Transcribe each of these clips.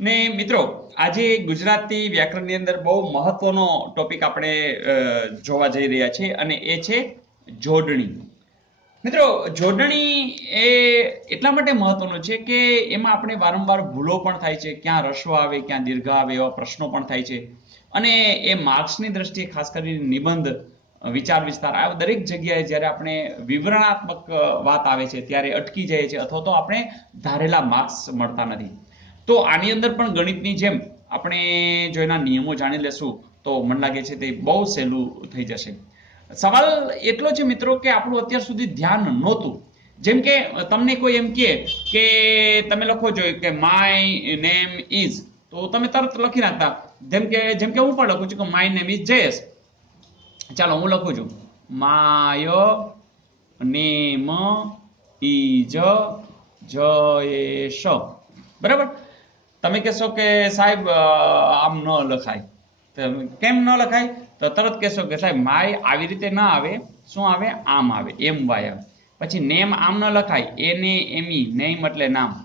ને મિત્રો, આજે ગુજરાતી વ્યાકરણની અંદર બહુ મહત્વનો ટોપિક આપણે જોવા જઈ રહ્યા છીએ અને એ છે જોડણી. મિત્રો, જોડણી એ એટલા માટે મહત્વનું છે કે એમાં આપણે વારંવાર ભૂલો પણ થાય છે. ક્યાં રસ્વ આવે, ક્યાં દીર્ઘ આવે એવા પ્રશ્નો પણ થાય છે. અને એ માર્ક્સની દ્રષ્ટિએ ખાસ કરીને નિબંધ, વિચાર વિસ્તાર, આ દરેક જગ્યાએ જ્યારે આપણે વિવરણાત્મક વાત આવે છે, ત્યારે અટકી જાય છે અથવા તો આપણે ધારેલા માર્ક્સ મળતા નથી. તો આની અંદર પણ ગણિતની જેમ આપણે જો એના નિયમો જાણી લેશું, તો મને લાગે છે તે બહુ સહેલું થઈ જશે. સવાલ એટલો છે મિત્રો કે આપણું અત્યાર સુધી ધ્યાન નહોતું. જેમ કે તમને કોઈ એમ કહે કે તમે લખો જોઈએ કે માય નેમ ઇઝ તો તમે તરત લખી નાખતા. જેમ કે જેમ કે હું પણ લખું છું કે માય નેમ ઇઝ જયેશ ચાલો, હું લખું છું. માય નેમ ઇઝ જયેશ બરાબર? તમે કહેશો કે સાહેબ આમ ન લખાય. કેમ ન લખાય? તો તરત કહેશો કે સાહેબ, માય આવી રીતે ના આવે. શું આવે? આમ આવે. એમ વાય આવે. પછી નેમ આમ ન લખાય. એને એમી નેમ એટલે નામ.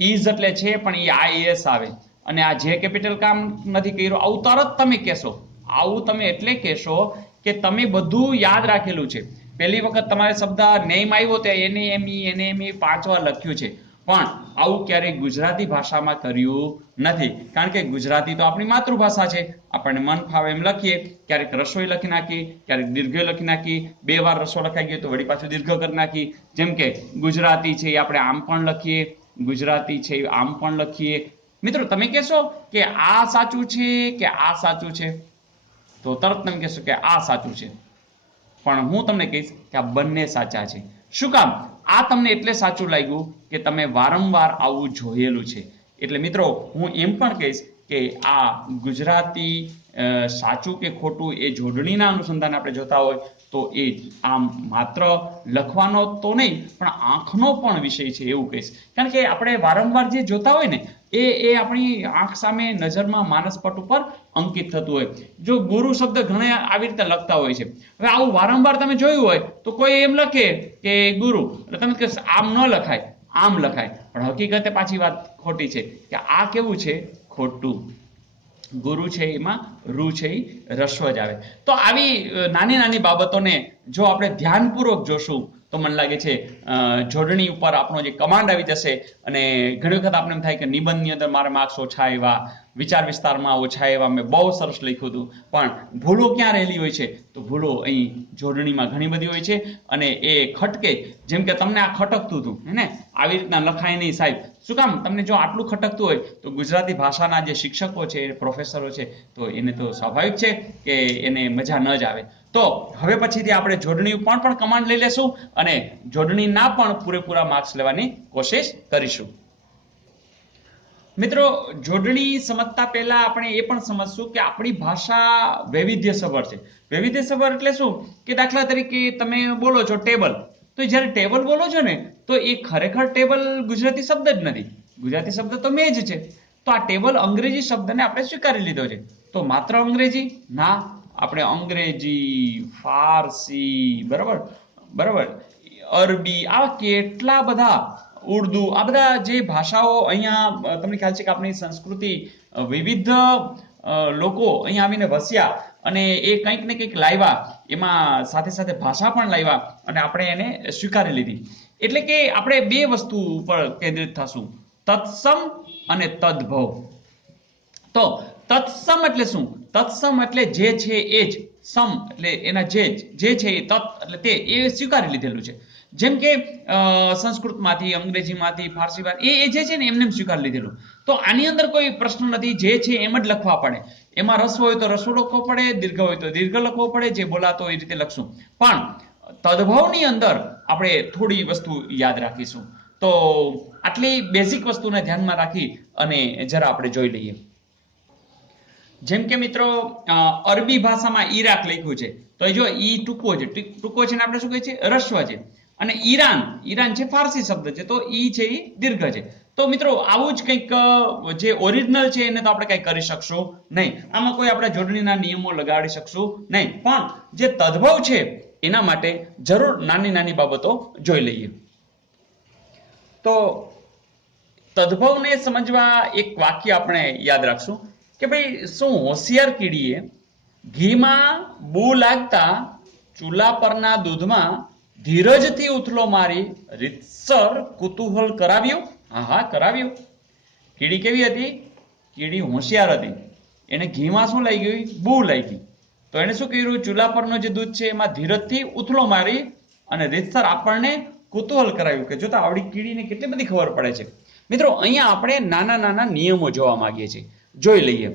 ઇઝ એટલે છે, પણ એ આઈ એસ આવે. અને આ જે કેપિટલ કામ નથી કર્યું, આવું તરત તમે કહેશો. આવું તમે એટલે કહેશો કે તમે બધું યાદ રાખેલું છે. પહેલી વખત તમારે શબ્દ નેમ આવ્યો તો એને એમી એને એમી પાંચ વાર લખ્યું છે. પણ આવું ક્યારેય ગુજરાતી ભાષામાં કર્યું નથી. કારણ કે ગુજરાતી તો આપણી માતૃભાષા છે. આપણને મન ફાવે એમ લખીએ, ક્યારેક રસોઈ લખી નાખી, ક્યારેક દીર્ઘ લખી નાખી, બે વાર રસો લખાઈ ગયો તો વળી પાછું દીર્ઘ કરી નાખી. જેમ કે ગુજરાતી છે એ આપણે આમ પણ લખીએ, ગુજરાતી છે એ આમ પણ લખીએ. મિત્રો, તમે કહેશો કે આ સાચું છે કે આ સાચું છે? તો તરત તમે કહેશો કે આ સાચું છે. પણ હું તમને કહીશ કે આ બંને સાચા છે. શું કામ? આ તમને એટલે સાચું લાગ્યું કે તમે વારંવાર આવું જોયેલું છે. એટલે મિત્રો, હું એમ પણ કહીશ કે આ ગુજરાતી સાચું કે ખોટું એ જોડણીના અનુસંધાન આપણે જોતા હોય તો એ આમ માત્ર લખવાનો તો નહીં, પણ આંખનો પણ વિષય છે એવું કહીશ. કારણ કે આપણે વારંવાર જે જોતા હોય ને, એ એ આપણી આંખ સામે નજરમાં માનસપટ ઉપર અંકિત થતું હોય. જો ગુરુ શબ્દ ઘણે આવી રીતે લખતા હોય છે. હવે આવું વારંવાર તમે જોયું હોય, તો કોઈ એમ લખે કે ગુરુ, એટલે તમે કહેશો આમ ન લખાય, આમ લખાય. પણ હકીકતે પાછી વાત ખોટી છે કે આ કેવું છે? ખોટું. ગુરુ છે એમાં રૂ છે એ રસ્વ જ આવે. તો આવી નાની નાની બાબતોને જો આપણે ધ્યાનપૂર્વક જોશું, તો મને લાગે છે જોડણી ઉપર આપણો જે કમાન્ડ આવી જશે અને ઘણી વખત આપણે એમ થાય કે નિબંધની અંદર મારે માર્ક્સ ઓછા આવ્યા વિચાર વિસ્તારમાં ઓછા એવા મેં બહુ સરસ લખ્યું હતું. પણ ભૂલો ક્યાં રહેલી હોય છે? તો ભૂલો અહીં જોડણીમાં ઘણી બધી હોય છે અને એ ખટકે, જેમ કે તમને આ ખટકતું હતું, હે ને? આવી રીતના લખાય નહીં સાહેબ. શું કામ? તમને જો આટલું ખટકતું હોય, તો ગુજરાતી ભાષાના જે શિક્ષકો છે, પ્રોફેસરો છે, તો એને તો સ્વાભાવિક છે કે એને મજા ન જ આવે. તો હવે પછીથી આપણે જોડણી પણ પણ કમાન્ડ લઈ લેશું અને જોડણીના પણ પૂરેપૂરા માર્ક્સ લેવાની કોશિશ કરીશું. મિત્રો, જોડણી સમજતા પહેલા આપણે એ પણ સમજશું કે આપણી ભાષા વૈવિધ્યસભર છે. વૈવિધ્યસભર એટલે શું? કે દાખલા તરીકે તમે બોલો છો ટેબલ, તો જ્યારે ટેબલ બોલો છો ને, તો એ ખરેખર ટેબલ ગુજરાતી શબ્દ જ નથી. ગુજરાતી શબ્દ તો મેજ છે. તો આ ટેબલ અંગ્રેજી શબ્દને આપણે સ્વીકારી લીધો છે. તો માત્ર અંગ્રેજી? ના, આપણે અંગ્રેજી, ફારસી, બરાબર? બરાબર? અરબી, આવા કેટલા બધા ઉર્દુ, આ બધા જે ભાષાઓ અહીંયા તમને ખ્યાલ છે કે આપણી સંસ્કૃતિ વિવિધ લોકો અહીંયા આવીને વસ્યા અને એ કંઈક ને કંઈક લાવ્યા, એમાં સાથે સાથે ભાષા પણ લાવ્યા અને આપણે એને સ્વીકારી લીધી. એટલે કે આપણે બે વસ્તુ ઉપર કેન્દ્રિત થશું. તત્સમ અને તદ્ભવ. તો તત્સમ એટલે શું? તત્સમ એટલે જે છે એ જ, સમ એટલે એના જે જે છે એ તત એટલે તે, એ સ્વીકારી લીધેલું છે. જેમ કે સંસ્કૃતમાંથી, અંગ્રેજીમાંથી ફારસીમાંથી એ જે છે ને, એમને સ્વીકાર લીધેલું. તો આની અંદર કોઈ પ્રશ્ન નથી, જે છે એમ જ લખવા પડે. એમાં રસ હોય તો રસો લખવો પડે, દીર્ઘ હોય તો દીર્ઘ લખવો પડે, જે બોલાતો એ રીતે લખશું. પણ તદભાવની અંદર આપણે થોડી વસ્તુ યાદ રાખીશું. તો આટલી બેઝિક વસ્તુને ધ્યાનમાં રાખી અને જરા આપણે જોઈ લઈએ. જેમ કે મિત્રો અરબી ભાષામાં ઈરાક લખ્યું છે. તો જો ઈ ટૂંકો છે ટૂંકો છે ને આપણે શું કહીએ છે? રસ્વ છે. અને ઈરાન ઈરાન છે ફારસી શબ્દ છે, તો ઈ છે ઈ દીર્ઘ છે. તો મિત્રો, આવું જ કંઈક જે ઓરિજિનલ છે એને તો આપણે કંઈ કરી શકશું નહીં. આમાં કોઈ આપણે જોડણીના નિયમો લગાડી શકશું નહીં. પણ જે તદ્ભવ છે, એના માટે જરૂર નાની નાની બાબતો જોઈ લઈએ. તો તદ્ભવને સમજવા એક વાક્ય આપણે યાદ રાખશું કે ભાઈ, શું હોશિયાર કીડીએ ઘીમાં બુ લાગતા ચૂલા પરના દૂધમાં ધીરજથી ઉથલો મારી રીતસર કુતૂહલ કરાવ્યું. હા હા કરાવ્યું. કીડી કેવી હતી? કીડી હોશિયાર હતી. એને ઘીમાં શું લઈ ગયું? બૂ લઈ ગઈ. તો એને શું કર્યું? ચૂલા પરનું જે દૂધ છે, એમાં ધીરજથી ઉથલો મારી અને રીતસર આપણને કુતૂહલ કરાવ્યું. કે જોતા આવડી કીડીને કેટલી બધી ખબર પડે છે. મિત્રો, અહીંયા આપણે નાના નાના નિયમો જોવા માંગીએ છીએ. જોઈ લઈએ.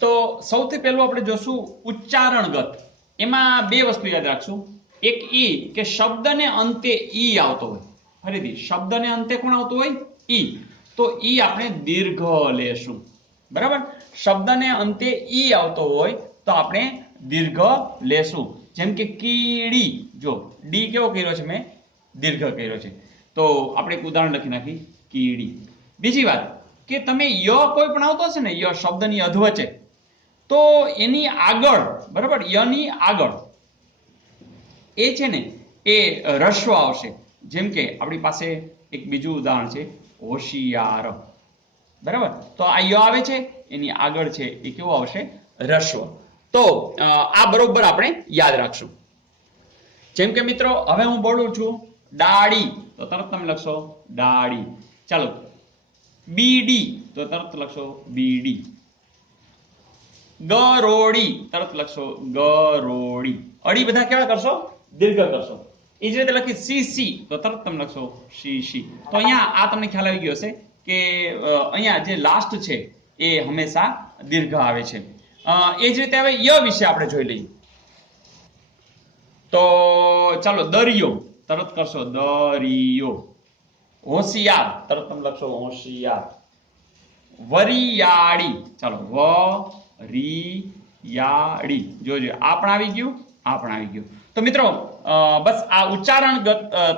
તો સૌથી પહેલું આપણે જોશું ઉચ્ચારણગત. એમાં બે વસ્તુ યાદ રાખશું એક ઈ કે શબ્દને અંતે ઈ આવતો હોય. ફરીથી શબ્દને અંતે કોણ આવતું હોય? ઈ. તો ઈ આપણે દીર્ઘ લેશું. બરાબર? શબ્દને અંતે ઈ આવતો હોય તો આપણે દીર્ઘ લેશું. જેમ કે કીડી, જો, ડી કેવો કર્યો છે મેં? દીર્ઘ કર્યો છે. તો આપણે એક ઉદાહરણ લખી નાખી. કીડી. બીજી વાત, કે તમે ય કોઈ પણ આવતો હશે ને, ય શબ્દની અધવચે. તો એની આગળ, બરાબર? યની આગળ. એ છે ને, એ રસ્વ આવશે. જેમ કે આપણી પાસે એક બીજું ઉદાહરણ છે, હોશિયાર. બરાબર? તો આ ય આવે છે, એની આગળ છે, એ કેવું આવશે? રસ્વ. તો આ બરોબર આપણે યાદ રાખશું. જેમ કે મિત્રો, હવે હું બોલું છું, ડાળી. તો તરત તમે લખશો, ડાળી. ચાલો. બીડી. તો તરત લખશો, બીડી. ગરોળી. તરત લખશો ગરોળી. અડી બધા કેવા કરશો? દીર્ઘ કરશો. એ જ રીતે લખી સી સી તો તરત તમે લખશો સી સી તો અહીંયા આ તમને ખ્યાલ આવી ગયો હશે કે અહીંયા જે લાસ્ટ છે, એ હંમેશા દીર્ઘ આવે છે. એ જ રીતે હવે ય વિશે આપણે જોઈ લઈએ. તો ચાલો, દરિયો. તરત કરશો દરિયો. હોશિયાર. તરત તમે લખશો હોશિયાર. વરિયાળી. ચાલો વ રી યાળી જોજો, આ પણ આવી ગયું, આ પણ આવી ગયું. તો મિત્રો બસ આ ઉચ્ચારણગત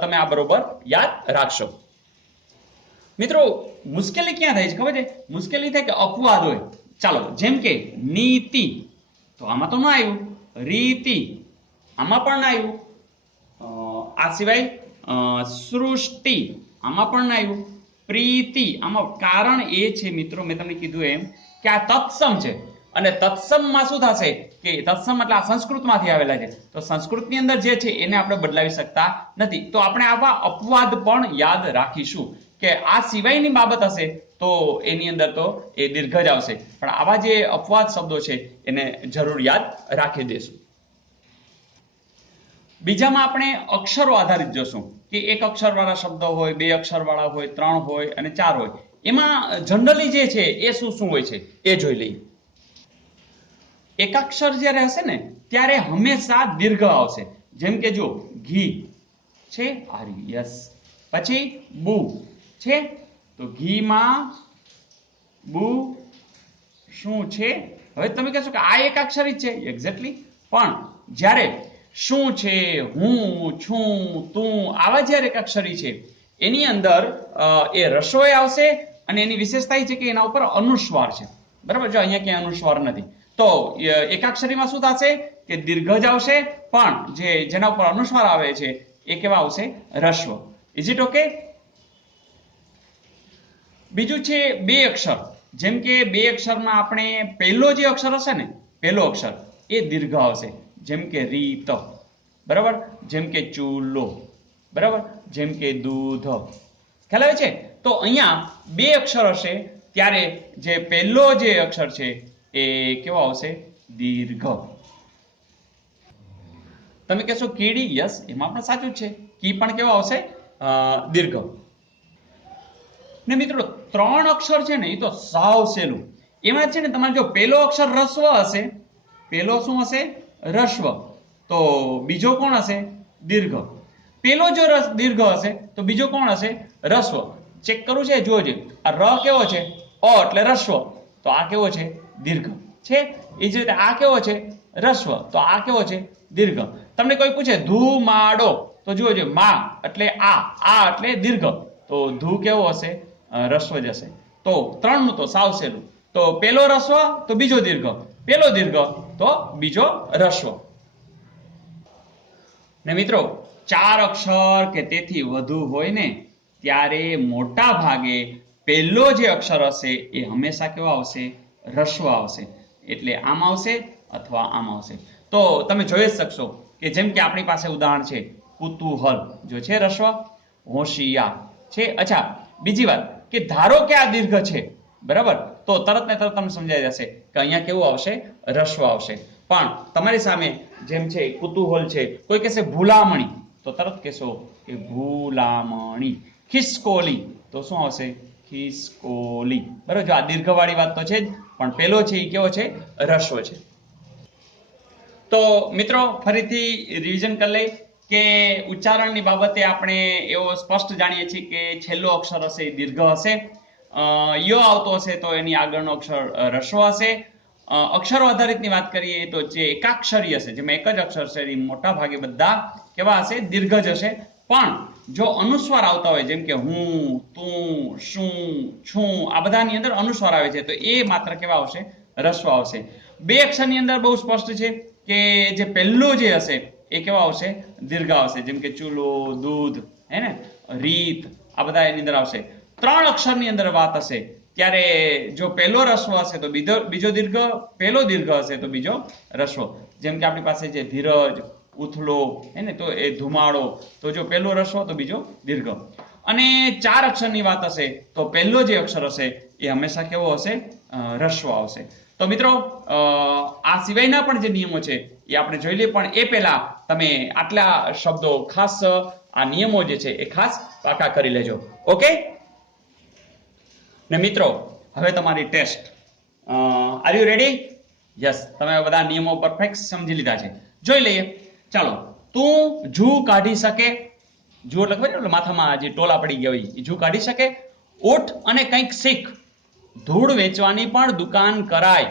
તમે આ બરોબર યાદ રાખશો. મિત્રો, મુશ્કેલી ક્યાં થાય છે ખબર છે? મુશ્કેલી થાય કે અપવાદ હોય. ચાલો, જેમ કે નીતિ. તો આમાં તો ના આવ્યું. રીતિ. આમાં પણ ના આવ્યું. આ સિવાય સૃષ્ટિ. આમાં પણ ના આવ્યું. પ્રીતિ. આમાં કારણ એ છે મિત્રો, મેં તમને કીધું એમ કે આ તત્સમ છે. અને તત્સમમાં શું થશે? કે તત્સમ એટલે આ સંસ્કૃતમાંથી આવેલા છે. તો સંસ્કૃતની અંદર જે છે, એને આપણે બદલાવી શકતા નથી. તો આપણે આવા અપવાદ પણ યાદ રાખીશું કે આ સિવાયની બાબત હશે તો એની અંદર તો એ દીર્ઘ જ આવશે. પણ આવા જે અપવાદ શબ્દો છે, એને જરૂર યાદ રાખી દેશું બીજામાં આપણે અક્ષરો આધારિત જોશું. કે એક અક્ષરવાળા શબ્દો હોય, બે અક્ષરવાળા હોય, ત્રણ હોય અને ચાર હોય. એમાં જનરલી જે છે, એ શું શું હોય છે, એ જોઈ લઈએ. એકાક્ષર જ્યારે હશે ને, ત્યારે હંમેશા દીર્ઘ આવશે. જેમ કે જો ઘી છે આર્યું યસ. પછી બુ છે, તો ઘીમાં બુ શું છે? હવે તમે કહેશો કે આ એકાક્ષરી છે એક્ઝેક્ટલી પણ જ્યારે શું છે, હું છું, તું, આવા જ્યારે એકાક્ષરી છે, એની અંદર એ રસોઈ આવશે અને એની વિશેષતા એ છે કે એના ઉપર અનુસ્વાર છે. બરાબર? જો અહીંયા ક્યાંય અનુસ્વાર નથી. તો એકાક્ષરીમાં શું થશે? કે દીર્ઘ જ આવશે, પણ જે જેના ઉપર અનુસ્વાર આવે છે, એ કેવા આવશે? રસ્વ ઇઝ ઇટ ઓકે બીજું છે બે અક્ષર. જેમ કે બે અક્ષરમાં આપણે પહેલો જે અક્ષર હશે ને, પહેલો અક્ષર, એ દીર્ઘ આવશે. જેમ કે રીત. બરાબર? જેમ કે ચૂલો. બરાબર? જેમ કે દૂધ. ખ્યાલ આવે છે? તો અહીંયા બે અક્ષર હશે, ત્યારે જે પહેલો જે અક્ષર છે એ કેવો આવશે? દીર્ઘ. તમે કહેશો કીડી? યસ, એમાં પણ સાચું છે. કી પણ કેવો આવશે? દીર્ઘ. ને મિત્રો, ત્રણ અક્ષર છે ને, એ તો સાવ સહેલું. એમાં છે ને, તમારે જો પહેલો અક્ષર રસ્વ હશે, પહેલો શું હશે? રસ્વ તો બીજો કોણ હશે? દીર્ઘ. પેલો જો રસ, દીર્ઘ હશે, તો બીજો કોણ હશે? રસ્વ ચેક કરવું છે? જોજે આ ર કેવો છે? અ એટલે રસ્વ તો આ કેવો છે? દીર્ઘ. છે? એ જ રીતે આ કેવો છે? રસ્વ. તો આ કેવો છે? દીર્ઘ. તમને કોઈ પૂછે ધુમાડો તો જુઓ જો મા એટલે આ. આ એટલે દીર્ઘ. તો ધુ કેવો હશે? રસ્વ જશે તો ત્રણનું તો સાવ સહેલું તો પેલો રસ્વ, તો બીજો દીર્ઘ. પેલો દીર્ઘ, તો બીજો રસ્વ. ને મિત્રો, ચાર અક્ષર કે તેથી વધુ હોય ને, ત્યારે મોટા ભાગે પહેલો જે અક્ષર હશે એ હંમેશા કેવો આવશે? રસ્વ આવશે. એટલે આમ આવશે અથવા આમ આવશે. તો તમે જોઈ જ શકશો કે જેમ કે આપણી પાસે ઉદાહરણ છે, કુતૂહલ. જો છે રસ્વ? હોશિયાર. છે? અચ્છા, બીજી વાત કે ધારો કે આ દીર્ઘ છે, બરાબર? તો તરત ને તરત તમને સમજાઈ જશે કે અહીંયા કેવું આવશે? રસ્વ આવશે. પણ તમારી સામે જેમ છે, કુતૂહલ છે, કોઈ કહેશે ભૂલામણી. તો તરત કહેશો કે ભૂલામણી. ખિસકોલી. તો શું આવશે? ખિસકોલી બરાબર, જો આ દીર્ઘવાળી વાત તો છે જ, પણ પેલો છે એ કેવો છે? રસ્વ છે. તો મિત્રો, ફરીથી રિવિઝન કરી લઈ કે ઉચ્ચારણની બાબતે આપણે એવો સ્પષ્ટ જાણીએ છીએ કે છેલ્લો અક્ષર હશે, એ દીર્ઘ હશે. યો આવતો હશે તો એની આગળનો અક્ષર રસ્વ હશે. અક્ષરો આધારિતની વાત કરીએ તો જે એકાક્ષરી હશે, જેમાં એક જ અક્ષર છે એ મોટા ભાગે બધા કેવા હશે? દીર્ઘ જ હશે. પણ જો અનુસ્વાર આવતા હોય, જેમ કે હું, તું, શું, છું, આ બધાની અંદર અનુસ્વાર આવે છે, તો એ માત્ર કેવા આવશે? રસ્વ આવશે. બે અક્ષરની અંદર બહુ સ્પષ્ટ છે કે જે પહેલો જે હશે, એ કેવા આવશે? દીર્ઘ આવશે. જેમ કે ચૂલો, દૂધ, હે ને? રીત, આ બધા એની અંદર આવશે. ત્રણ અક્ષરની અંદર વાત હશે. ત્યારે જો પહેલો રસ્વ હશે, તો બીજો બીજો દીર્ઘ, પહેલો દીર્ઘ હશે, તો બીજો રસ્વ. જેમ કે આપણી પાસે છે ધીરજ ઉથલો, હે ને, તો એ ધુમાડો, તો જો પહેલો રસ્વ તો બીજો દીર્ઘમ અને ચાર અક્ષરની વાત હશે, તો પહેલો જે અક્ષર હશે, એ હંમેશા કેવો હશે? રસ્વ આવશે. તો મિત્રો આ સિવાયના પણ જે નિયમો છે, એ આપણે જોઈ લઈએ, પણ એ પહેલા તમે આટલા શબ્દો ખાસ, આ નિયમો જે છે, એ ખાસ પાકા કરી લેજો. ઓકે? ને મિત્રો, હવે તમારી test. Are you ready yes તમે બધા નિયમો પરફેક્ટ સમજી લીધા છે. જોઈ લઈએ. ચાલો, તું જૂ કાઢી શકે. જૂ એટલે ખબર માથામાં જે ટોલા પડી ગયા હોય એ જૂ કાઢી શકે. ઓઠ અને કંઈક શીખ. ધૂળ વેચવાની પણ દુકાન કરાય.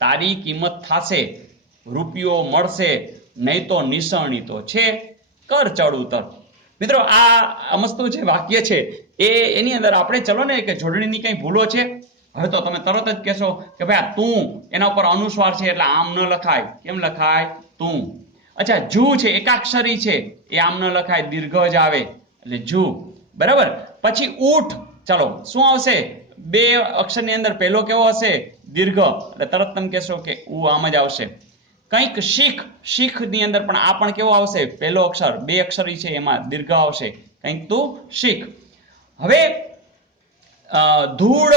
તારી કિંમત થાશે, રૂપિયો મળશે, નહીં તો નિસરણી તો છે. કર ચડ ઉતર. મિત્રો, આ અમસ્તુ જે વાક્ય છે, એ એની અંદર આપણે ચલો ને કે જોડણીની કઈ ભૂલો છે? હવે તો તમે તરત જ કહેશો કે ભાઈ તું એના ઉપર અનુસ્વાર છે એટલે આમ ન લખાય. કેમ લખાય? તું. અચ્છા, જુ છે, એકાક્ષરી છે, એ આમ ન લખાય, દીર્ઘ જ આવે. એટલે જુ. બરાબર? પછી ઊઠ ચાલો, શું આવશે? બે અક્ષરની અંદર પહેલો કેવો હશે? દીર્ઘ. એટલે તરત તમે કહેશો કે ઉ આમ જ આવશે. કંઈક શીખ. શીખની અંદર પણ આ પણ કેવો આવશે? પહેલો અક્ષર. બે અક્ષરી છે, એમાં દીર્ઘ આવશે. કંઈક તું શીખ. હવે ધૂળ.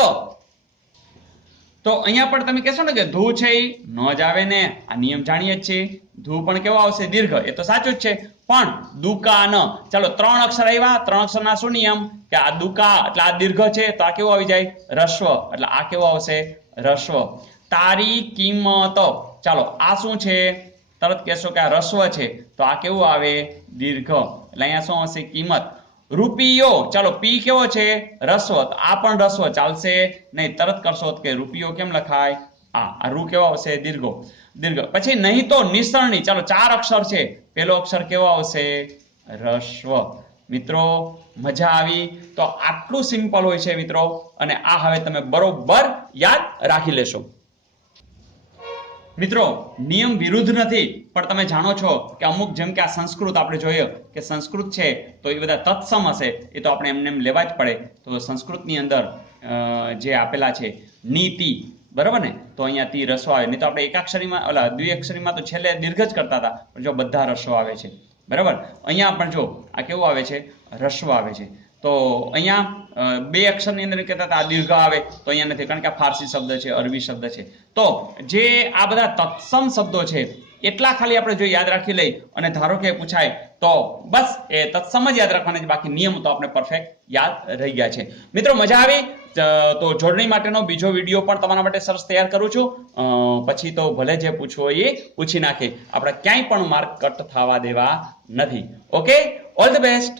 તો અહીંયા પણ તમે કહેશો ને કે ધૂ છે એ ન જ આવે ને, આ નિયમ જાણીએ જ છીએ. ધૂ પણ કેવો આવશે? દીર્ઘ. એ તો સાચું જ છે. પણ દુકાન. ચાલો, ત્રણ અક્ષર આવ્યા. ત્રણ અક્ષરના શું નિયમ? કે આ દુકા, એટલે આ દીર્ઘ છે, તો આ કેવો આવી જાય? રસ્વ એટલે આ કેવો આવશે? રસ્વ તારી કિંમત. ચાલો, આ શું છે? તરત કહેશો કે આ રસ્વ છે. તો આ કેવું આવે? દીર્ઘ. એટલે અહીંયા શું આવશે? કિંમત. રૂપિયો, ચાલો પી કેવો છે? રસ્વ આ પણ રસ્વ ચાલશે. નહીં, તરત કરશો કે રૂપિયો કેમ લખાય? આ આ રૂ કેવો આવશે? દીર્ઘો. દીર્ઘ. પછી નહીં તો નિસરણી. ચાલો, ચાર અક્ષર છે. પેલો અક્ષર કેવો આવશે? રસ્વ મિત્રો, મજા આવી. તો આટલું સિમ્પલ હોય છે મિત્રો. અને આ હવે તમે બરોબર યાદ રાખી લેશો. મિત્રો, નિયમ વિરુદ્ધ નથી, પણ તમે જાણો છો કે અમુક જેમ કે આ સંસ્કૃત આપણે જોઈએ કે સંસ્કૃત છે, તો એ બધા તત્સમ હશે, એ તો આપણે એમને એમ લેવા જ પડે. તો સંસ્કૃતની અંદર જે આપેલા છે, નીતિ, બરાબર ને? તો અહીંયા તી રસો આવે. નહીં તો આપણે એકાક્ષરીમાં, ઓલા દ્વિઅક્ષરીમાં તો છેલ્લે દીર્ઘ જ કરતા હતા, પણ જો બધા રસો આવે છે, બરાબર? અહીંયા પણ જો, આ કેવું આવે છે? રસ્વ આવે છે. તો અહીંયા બે અક્ષરની અંદર કહેતા હતા, આ દીર્ઘ આવે, તો અહીંયા નથી, કારણ કે આ ફારસી શબ્દ છે, અરબી શબ્દ છે. તો જે આ બધા તત્સમ શબ્દો છે, એટલા ખાલી આપણે જો યાદ રાખી લઈ, અને ધારો કે પૂછાય, તો બસ એ તત્સમ જ યાદ રાખવાના છે, બાકી નિયમ તો આપણે પરફેક્ટ યાદ રહી ગયા છે. મિત્રો, મજા આવી? તો જોડણી માટેનો બીજો વીડિયો પણ તમારા માટે સરસ તૈયાર કરું છું. પછી તો ભલે જે પૂછવું એ પૂછી નાખે. આપણે ક્યાંય પણ માર્ક કટ થવા દેવા નથી. Okay all the best